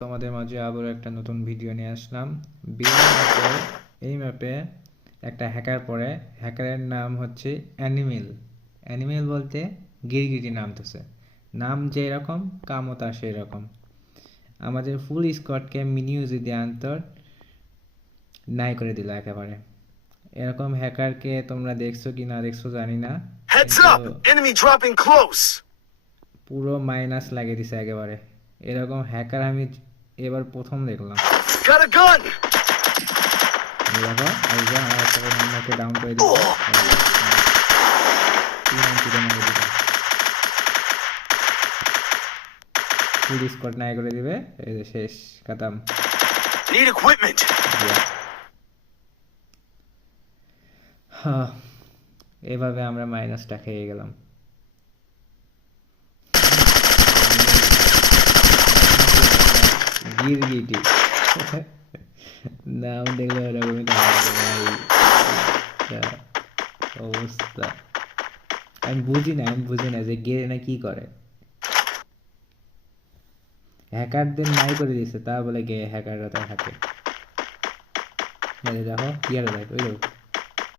তোমাদের মাঝে আবার একটা নতুন ভিডিও নিয়ে আসলাম। এই ম্যাপে একটা হ্যাকার পড়ে, হ্যাকারের নাম হচ্ছে অ্যানিমেল। অ্যানিমেল বলতে গিরগিটি নামতেছে, নাম যেরকম কামও তার সেই রকম। আমাদের ফুল স্কোয়াডকে মিনি ইউজি দিয়ে আন্তর নাই করে দিল একেবারে। এরকম হ্যাকারকে তোমরা দেখছো কি না দেখছো জানি না, পুরো মাইনাস লাগিয়ে দিছে একেবারে। এরকম হ্যাকার আমি এবার প্রথম দেখলাম। দেখো একজন আমাকে ডাউন করে দিচ্ছে, ফুল স্কোয়াড নাই করে দিবে, এই যে শেষ কাতাম। এভাবে আমরা মাইনাসটা খেয়ে গেলাম। গিরগিটি নাম দেখলে এরকমই অবস্থা। আমি বুঝি না যে গিয়ে না কি করে। হ্যাকারদের নাই করে দিয়েছে, তা বলে গে হ্যাকাররা তো হ্যাকে। দেখো কি আর দেখ, ওই দেখো